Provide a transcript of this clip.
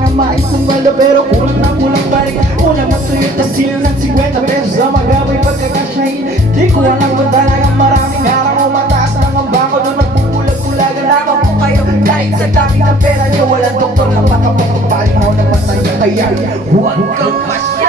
na maisumbalo pero kulang pa rin. Una na Toyota Seal ng 50 pesos na magabay pagkakasyahin. Di ko alam kung talagang maraming harang o mataas ng ang bangko. Doon nagpupulag-pulagan lamang po kayo. Dahil sa dami ng pera nyo, walang doktor na makapagpapaling mo ng masaya. Kaya huwag kang mas